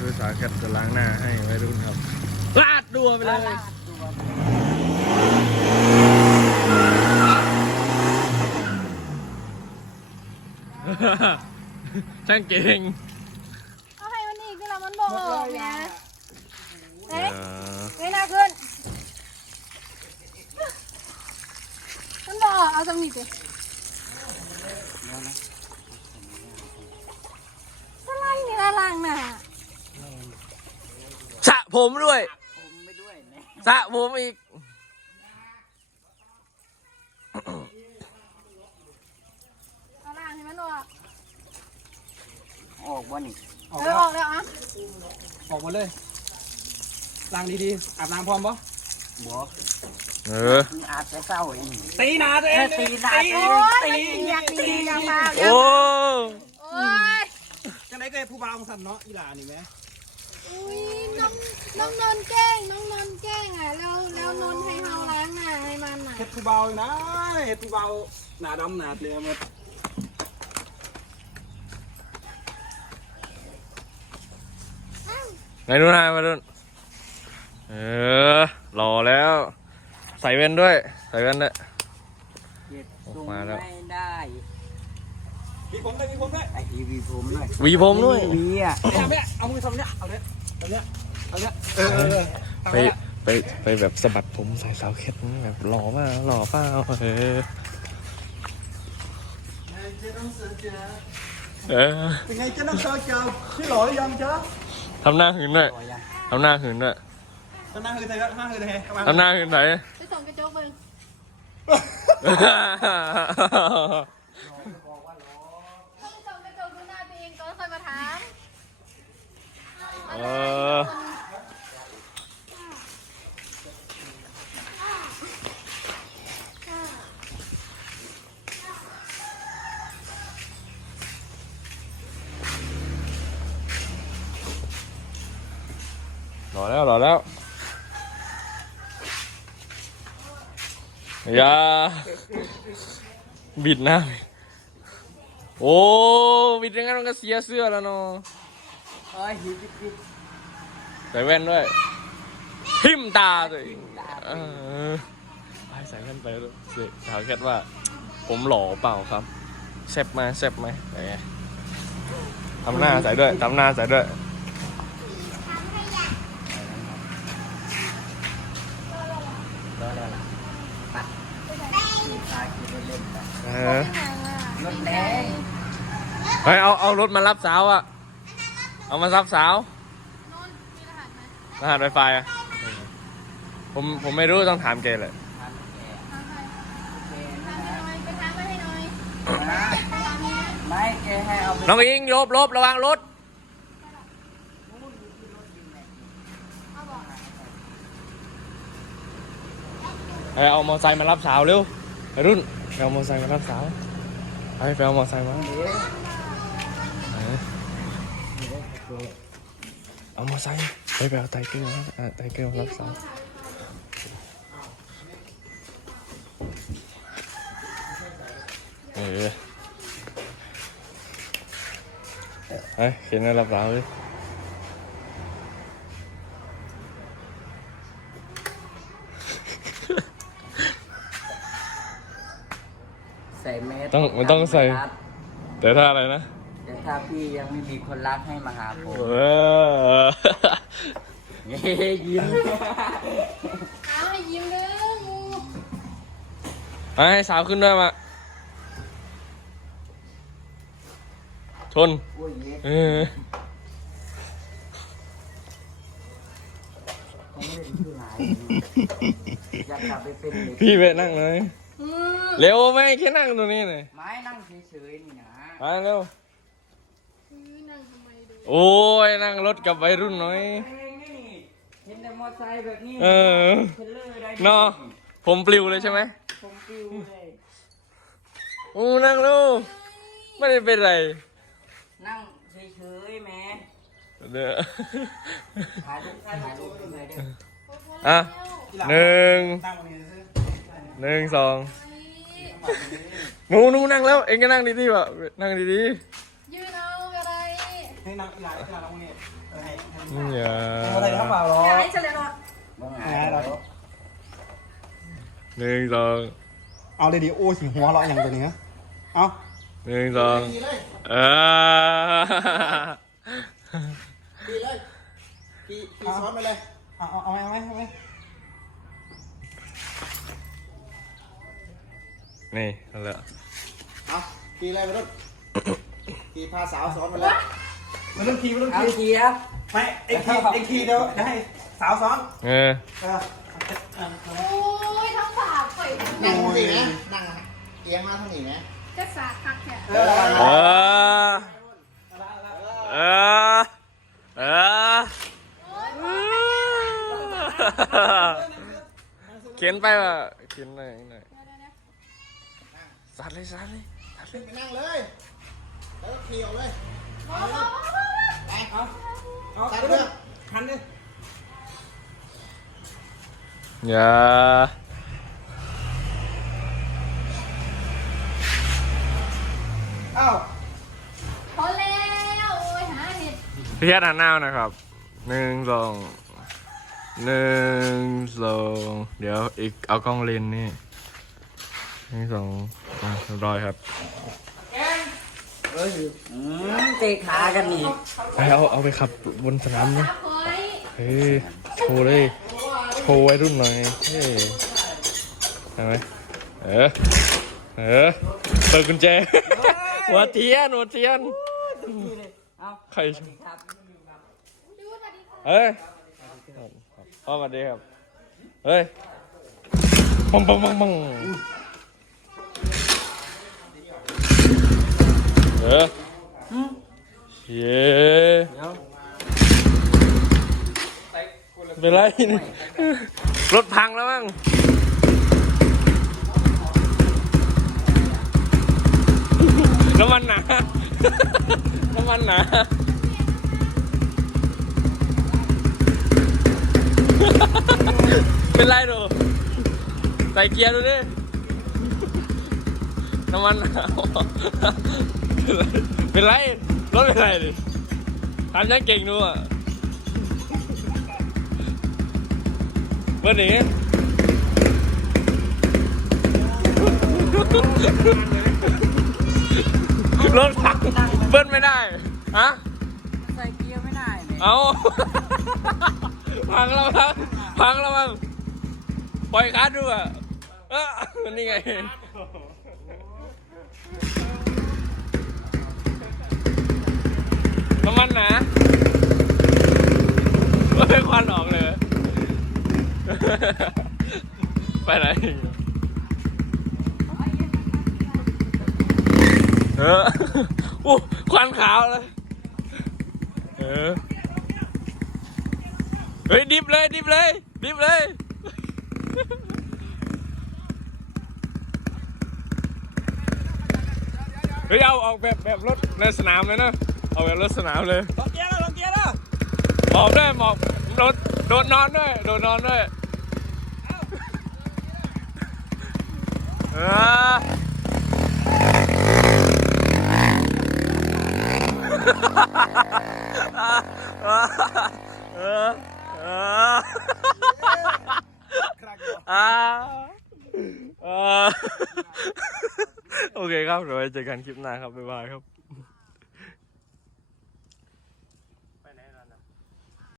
ดูสาวแคทจะล้างหน้าให้ไว้รุ่นครับลาดดัวไปเลย ช่างเก่งเอาให้มันอีกที่เรามันบอกออกเนี่ยเฮ้ยเออเฮ้ยหน้าขึ้น มันบอกออกเอาสมิธสิสไลด์นี่ละลังน่ะ สระ ผมด้วย ผมไปด้วยนะสระผมอีก เอาล่างให้มันออกออกบ่นี่ออกเอแล้อวออกแล้วอะออกหมดเลยล้างดีๆอาบน้ำพร้อมปะบ่เออมึงอาบแต่เศร้าเอง ตีหนาตัวเอเองอตีหนาตัวเองโอ้ยมันเปียกดีจังมากโอ้ โอ้ย จังไดก็ให้ผู้บ่าวของสันเนาะอีหลานี่แหม อุ้ยน้องน้องนนท์แกล้งน้องนนท์แกล้งอะแล้วแล้วนนท์ให้เฮาล้างหน้าให้มันอะเฮ็ดผู้บ่าวนะเฮ็ดผู้บ่าวหน้าดำหน้าเตลือหมดไหนดูหน้ามาดูเออหล่อแล้ว ใส่แว่นด้วย ใส่แว่นด้วยเฮ็ดออกส่งมาแล้ว ไม่ได้ มีผมด้วยมีผมด้วยไอ้อีวีผมด้วยหวีผมด้วย วีอะไม่เอาไม่เอาเอามือทำเนี้ยเอาเนี้ยเอาเนี้ยเอาเนี้ยเออเออเออทำไปเนี้ยไปไปแบบสะบัดผมใส่สาวแคทแบบหล่อมากหล่อเปล่าเออเออเป็นไงจ๊ะน้องสาวเจ้าพี่หล่อหรือยังจ๊ะทำหน้าหืนด้วยพอยังทำหน้าหืนด้วยตอนหน้าคือไทยรัฐหน้าคือไทยเข้ามาทำหน้าหืนไหนไปส่งกระจกเบิ่งถ้าไปส่งกระจกดูหน้าตัวเองก่อนค่อยมาถาม เออ หล่อแล้วหล่อแล้วอย่าบิดหน้าโอ้บิดอย่างนั้นมันก็เสียเสื้อแล้วเนาะใส่แว่นด้วยทิมตาเองเออไปใส่แว่นไปด้วยสิถามแคทว่า ผมหล่อเปล่าครับแซ่บไหมแซ่บไหมไงทำหน้าใส่ด้วยทำหน้าใส่ด้วย รอแล้วล่ะไปขี่พาขี่รถเล่นไปเออรถแดงเฮ้ยเอาเอารถมารับสาวอะเอามารับสาวนนท์มีรหัสไหมรหัสไวไฟอะผมผมไม่รู้ต้องถามแกเลยทางแกทางใครแกทางนะให้หน่อยไปทางมาให้หน่อยนะไปทางนี้ไม่แกให้เอาไป น้องอิงลบลบระวังรถ เอาบอก ไปเอามอเตอร์ไซค์มารับสาวเร็วไปรุ่นไปเอามอเตอร์ไซค์มารับสาวไปไปเอามอเตอร์ไซค์มาเอามอเตอร์ไซค์ไปไปเอาไทเกอร์มาไทเกอร์มารับสาวเออเฮ้ยเขียนให้รับสาวเลย ต้องมันต้องใส่ แต่ถ้าอะไรนะแต่ถ้าพี่ยังไม่มีคนรักให้มาหาผมเออเฮ้ยยิ้มเอาให้ยิ้มเด้องูมาให้สาวขึ้นด้วยมาชนโอ้ยเย็ดเออผมเล่นชื่อหายอยากกลับไปเป็นเด็ก พี่ไปนั่งเลยอืม เร็วไหมแค่นั่งตรงนี้หน่อยไม้นั่งเฉยๆนี่นะไปเร็วอุ๊ยนั่งทำไมดูโอ้ยนั่งรถกับวัยรุ่นหน่อย เองนี่เห็นแต่มอไซค์แบบนี้เออ เทรลเลอร์ได้เนาะผมปลิวเลยใช่ไหมผมฟิวเลยโอ้นั่งเร็วไม่ได้เป็นไรนั่งเฉยๆแหม่เด้อ ถ่ายรูปถ่ายรูปขึ้นเลยเด้อ อะ หนึ่ง ตั้งวันนี้ซื้อ หนึ่งสองไปหนูหนูนั่งแล้ว เอ็งก็นั่งดีๆวะนั่งดียืนเอาอะไรให้นั่งอีหลาอีหลาลงนี่เออให้ให้อย่าอะไรทั้งเปล่าหรอย้ายเฉลยหรอเมื่อไงอ่าเราหนึ่งสองเอาเลยดิโอ้สิหัวเราะอย่างตัวนี้ฮะเอาหนึ่งสองตีเลยเออตีเลยตีตีซ้อนไปเลยเอาเอาเอาไหมเอาไหมเอาไหม นี่นั่นแหละเอาตีเลยไปรุ่นตีพาสาวซ้อนไปเลยมันต้องทีมันต้องเอาทีทีครับไม่เอ็กทีเอ็กทีเดี๋ยวจะให้สาวซ้อนเออเออโอ้ยทั้งฝากเปิดนั่งสินะนั่งเอียงมาทางนี้นะจะสาดคักแค่เออเออเออเออเขียนไปว่ะเขียนหน่อยหน่อย สัดเลยสัดเลยสัดเลขึ้ยนไปนั่งเลย แล้วก็ขี่ออกเลยไปเอาเอาตัดไปเรื่เรื่อองงหันดิอย่าเอ้าพอแล้วโอ้ยหาเห็ดพี่แคทหันหน้าหนะครับหนึ่งสองหนึ่งสองเดี๋ยวอีกเอากล้องเลนนี่หนึ่งสอง อะเรียบร้อยครับเฮ้ยอืมเตะขากันนี่ไปเอาเอาไปขับบนสนามนะครับเฮ้ยเฮ้ยโชว์เลย โชว์ไว้รุ่นหน่อยเฮ้ยเห็นไหมเออเออเปิดกุญแจหัวเทียนหัวเทียนเอาใครครับดูสวัสดีค่ะเฮ้ยพ่อสวัสดีครับ เฮ้ยปังปังปังปัง เออเย้เดี๋ยวเป็นไรรถพังแล้วมั้งน้ำมันหนาน้ำมันหนาเป็นไรดูใส่เกียร์ดูดิน้ำมันหนา เป็นไรรถเป็นไรดิทำยังเก่งดูอะเมื่อนี้รถพังเบิ้ลไม่ได้ฮะใส่เกียร์ไม่ได้เนี่ยเอาพังแล้วมั้งพังแล้วมั้งปล่อยคัดดูอะเออนี่ไง ไปไหนเอออู้ควันขาวเลยเออเฮ้ยดิบเลยดิบเลยดิบเลยเฮ้ยเอาออกแบบแบบรถในสนามเลยนะเอาแบบรถสนามเลยลองเกียร์แล้วลองเกียร์แล้วหมอบด้วยหมอบโดดโดดนอนด้วยโดดนอนด้วยเออเออเออเอออ่าอ่า โอเคครับเดี๋ยวไว้เจอกันคลิปหน้าครับ บ๊ายบายครับ